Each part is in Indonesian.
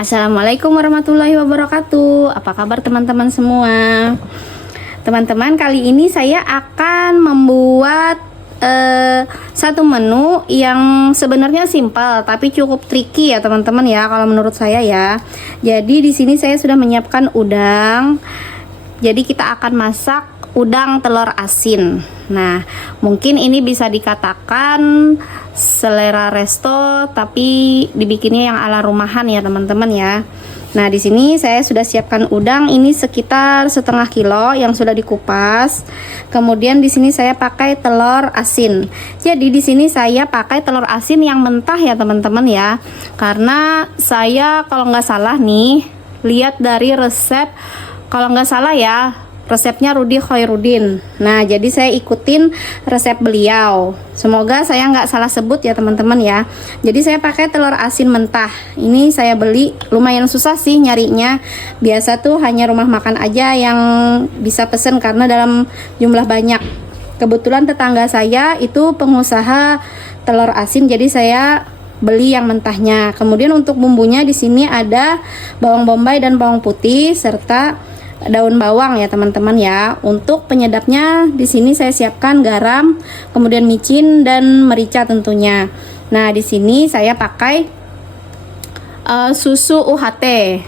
Assalamualaikum warahmatullahi wabarakatuh. Apa kabar teman-teman semua? Teman-teman, kali ini saya akan membuat satu menu yang sebenarnya simpel tapi cukup tricky ya teman-teman ya, kalau menurut saya ya. Jadi di sini saya sudah menyiapkan udang. Jadi kita akan masak udang telur asin. Nah, mungkin ini bisa dikatakan selera resto tapi dibikinnya yang ala rumahan ya teman-teman ya. Nah, di sini saya sudah siapkan udang ini sekitar setengah kilo yang sudah dikupas. Kemudian di sini saya pakai telur asin. Jadi di sini saya pakai telur asin yang mentah ya teman-teman ya. Karena saya kalau nggak salah nih, lihat dari resep, kalau nggak salah ya, resepnya Rudy Khairuddin. Nah, jadi saya ikutin resep beliau. Semoga saya nggak salah sebut ya teman-teman ya. Jadi saya pakai telur asin mentah. Ini saya beli, lumayan susah sih nyarinya. Biasa tuh hanya rumah makan aja yang bisa pesen karena dalam jumlah banyak. Kebetulan tetangga saya itu pengusaha telur asin, jadi saya beli yang mentahnya. Kemudian untuk bumbunya di sini ada bawang bombay dan bawang putih serta daun bawang ya teman-teman ya. Untuk penyedapnya di sini saya siapkan garam, kemudian micin dan merica tentunya. Nah, di sini saya pakai susu UHT.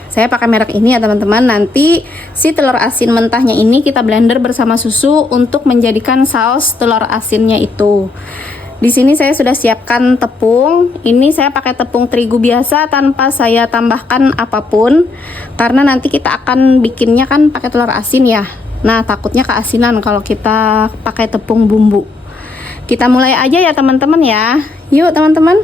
Saya pakai merek ini ya teman-teman. Nanti si telur asin mentahnya ini kita blender bersama susu untuk menjadikan saus telur asinnya itu. Di sini saya sudah siapkan tepung. Ini saya pakai tepung terigu biasa tanpa saya tambahkan apapun. Karena nanti kita akan bikinnya kan pakai telur asin ya. Nah, takutnya keasinan kalau kita pakai tepung bumbu. Kita mulai aja ya teman-teman ya. Yuk teman-teman.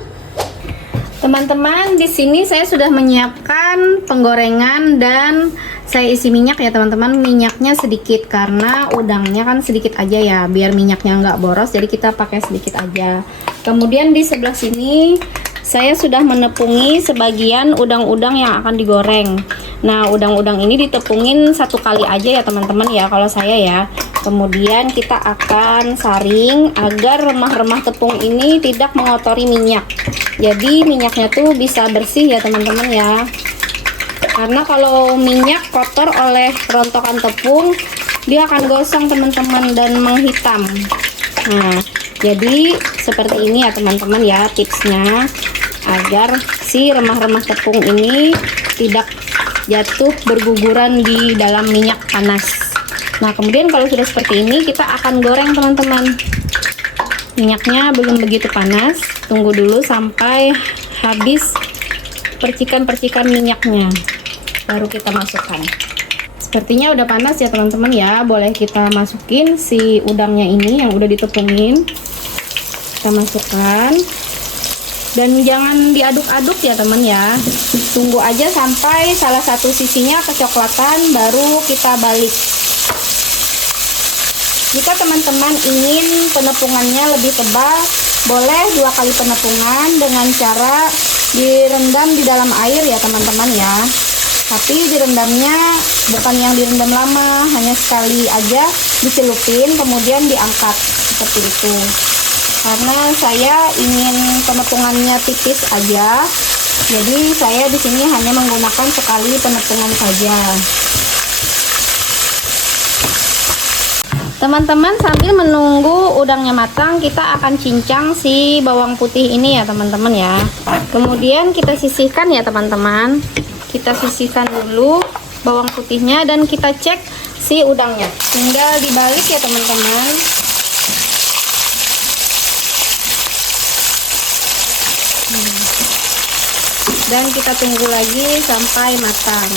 Teman-teman, di sini saya sudah menyiapkan penggorengan dan saya isi minyak ya teman-teman. Minyaknya sedikit karena udangnya kan sedikit aja ya, biar minyaknya nggak boros, jadi kita pakai sedikit aja. Kemudian di sebelah sini saya sudah menepungi sebagian udang-udang yang akan digoreng. Nah, udang-udang ini ditepungin satu kali aja ya teman-teman ya, kalau saya ya. Kemudian kita akan saring agar remah-remah tepung ini tidak mengotori minyak. Jadi minyaknya tuh bisa bersih ya teman-teman ya. Karena kalau minyak kotor oleh rontokan tepung, dia akan gosong teman-teman dan menghitam. Nah, jadi seperti ini ya teman-teman ya tipsnya, agar si remah-remah tepung ini tidak jatuh berguguran di dalam minyak panas. Nah, kemudian kalau sudah seperti ini kita akan goreng teman-teman. Minyaknya belum begitu panas, tunggu dulu sampai habis percikan-percikan minyaknya, baru kita masukkan. Sepertinya udah panas ya teman-teman ya, boleh kita masukin si udangnya ini yang udah ditepungin. Kita masukkan dan jangan diaduk-aduk ya teman ya, tunggu aja sampai salah satu sisinya kecoklatan, baru kita balik. Jika teman-teman ingin penepungannya lebih tebal, boleh 2 kali penepungan dengan cara direndam di dalam air ya teman-teman ya. Tapi direndamnya bukan yang direndam lama, hanya sekali aja dicelupin kemudian diangkat seperti itu. Karena saya ingin penepungannya tipis aja, jadi saya di sini hanya menggunakan sekali penepungan saja. Teman-teman, sambil menunggu udangnya matang, kita akan cincang si bawang putih ini ya teman-teman ya. Kemudian kita sisihkan ya teman-teman. Kita sisihkan dulu bawang putihnya dan kita cek si udangnya. Tinggal dibalik ya teman-teman. Dan kita tunggu lagi sampai matang.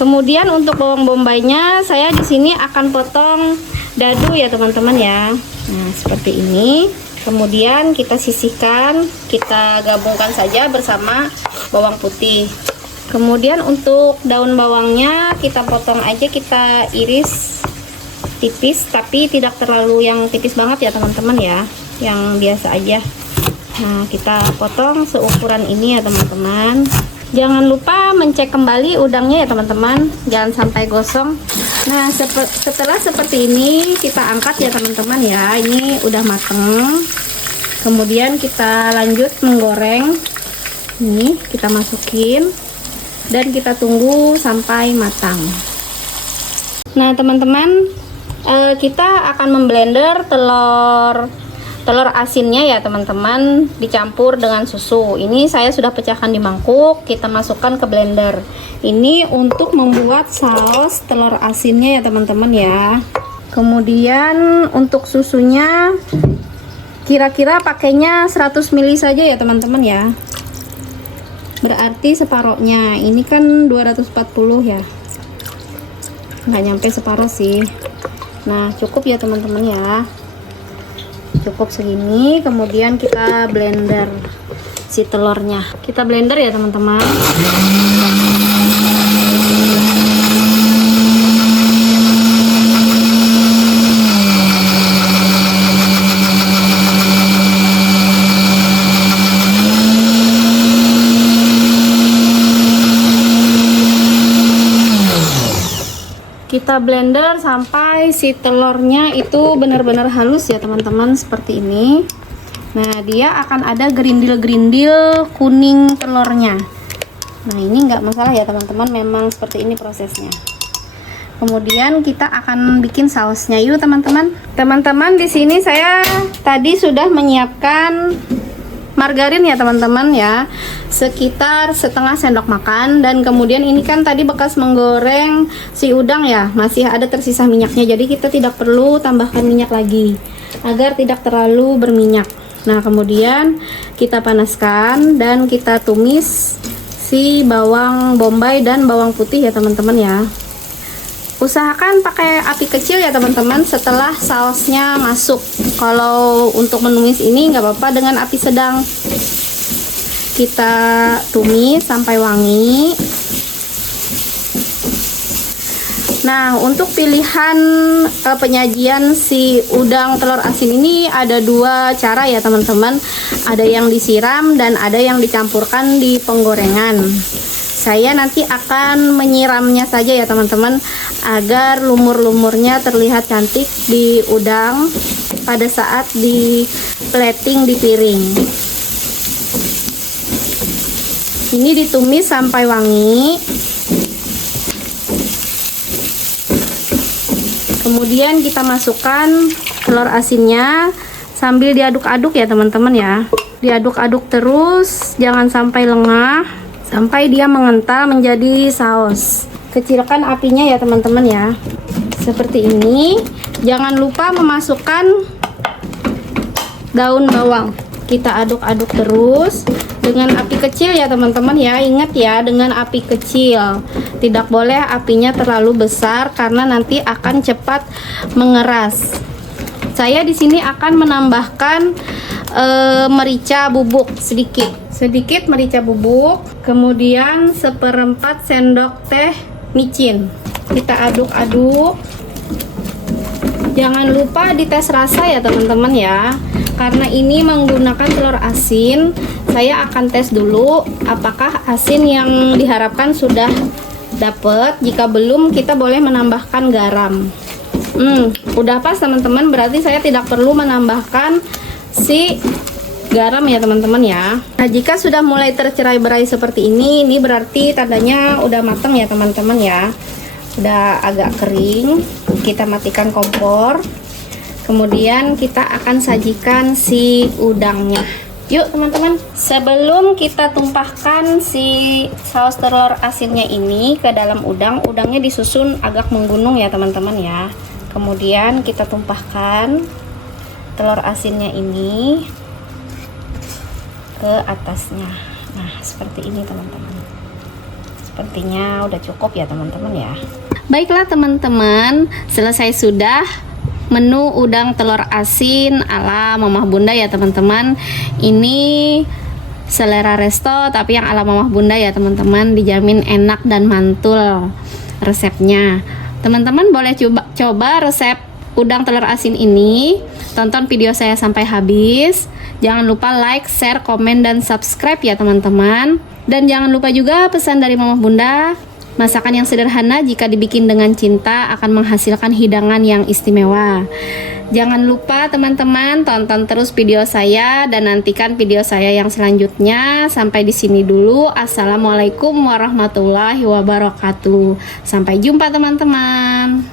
Kemudian untuk bawang bombaynya saya di sini akan potong dadu ya teman-teman ya. Nah, seperti ini. Kemudian kita sisihkan, kita gabungkan saja bersama bawang putih. Kemudian untuk daun bawangnya kita potong aja, kita iris tipis tapi tidak terlalu yang tipis banget ya teman-teman ya, yang biasa aja. Nah, kita potong seukuran ini ya teman-teman. Jangan lupa mencek kembali udangnya ya teman-teman, jangan sampai gosong. Nah, setelah seperti ini kita angkat ya teman-teman ya. Ini udah mateng. Kemudian kita lanjut menggoreng. Ini kita masukin dan kita tunggu sampai matang. Nah teman-teman, kita akan memblender telur asinnya ya teman-teman, dicampur dengan susu. Ini saya sudah pecahkan di mangkuk, kita masukkan ke blender. Ini untuk membuat saus telur asinnya ya teman-teman ya. Kemudian untuk susunya kira-kira pakainya 100 ml saja ya teman-teman ya. Berarti separohnya. Ini kan 240 ya. Nggak nyampe separuh sih. Nah cukup ya teman-teman ya. Cukup segini. Kemudian kita blender si telurnya. Kita blender ya teman-teman. Kita blender sampai si telurnya itu benar-benar halus ya teman-teman, seperti ini. Nah dia akan ada gerindil-gerindil kuning telurnya. Nah ini nggak masalah ya teman-teman, memang seperti ini prosesnya. Kemudian kita akan bikin sausnya yuk teman-teman. Teman-teman di sini saya tadi sudah menyiapkan margarin ya teman-teman ya, sekitar setengah sendok makan. Dan kemudian ini kan tadi bekas menggoreng si udang ya, masih ada tersisa minyaknya, jadi kita tidak perlu tambahkan minyak lagi agar tidak terlalu berminyak. Nah kemudian kita panaskan dan kita tumis si bawang bombay dan bawang putih ya teman-teman ya. Usahakan pakai api kecil ya teman-teman setelah sausnya masuk. Kalau untuk menumis ini nggak apa-apa dengan api sedang. Kita tumis sampai wangi. Nah untuk pilihan penyajian si udang telur asin ini ada dua cara ya teman-teman. Ada yang disiram dan ada yang dicampurkan di penggorengan. Saya nanti akan menyiramnya saja ya teman-teman, agar lumur-lumurnya terlihat cantik di udang pada saat di plating di piring. Ini ditumis sampai wangi. Kemudian kita masukkan telur asinnya sambil diaduk-aduk ya teman-teman ya. Diaduk-aduk terus, jangan sampai lengah, sampai dia mengental menjadi saus. Kecilkan apinya ya teman-teman ya, seperti ini. Jangan lupa memasukkan daun bawang. Kita aduk-aduk terus dengan api kecil ya teman-teman ya. Ingat ya, dengan api kecil, tidak boleh apinya terlalu besar karena nanti akan cepat mengeras. Saya di sini akan menambahkan merica bubuk sedikit merica bubuk, kemudian 1/4 sendok teh micin. Kita aduk-aduk. Jangan lupa dites rasa ya teman-teman ya, karena ini menggunakan telur asin. Saya akan tes dulu apakah asin yang diharapkan sudah dapet. Jika belum, kita boleh menambahkan garam. Udah pas teman-teman, berarti saya tidak perlu menambahkan si garam ya teman-teman ya. Nah jika sudah mulai tercerai-berai seperti ini berarti tandanya udah matang ya teman-teman ya, udah agak kering. Kita matikan kompor, kemudian kita akan sajikan si udangnya. Yuk teman-teman, sebelum kita tumpahkan si saus telur asinnya ini ke dalam udang, udangnya disusun agak menggunung ya teman-teman ya. Kemudian kita tumpahkan telur asinnya ini ke atasnya. Nah seperti ini teman-teman. Sepertinya udah cukup ya teman-teman ya. Baiklah teman-teman, selesai sudah menu udang telur asin ala Mamah Bunda ya teman-teman. Ini selera resto tapi yang ala Mamah Bunda ya teman-teman, dijamin enak dan mantul resepnya. Teman-teman boleh coba resep udang telur asin ini. Tonton video saya sampai habis. Jangan lupa like, share, komen, dan subscribe ya teman-teman. Dan jangan lupa juga pesan dari Mamah Bunda, masakan yang sederhana jika dibikin dengan cinta akan menghasilkan hidangan yang istimewa. Jangan lupa teman-teman tonton terus video saya dan nantikan video saya yang selanjutnya. Sampai di sini dulu. Assalamualaikum warahmatullahi wabarakatuh. Sampai jumpa teman-teman.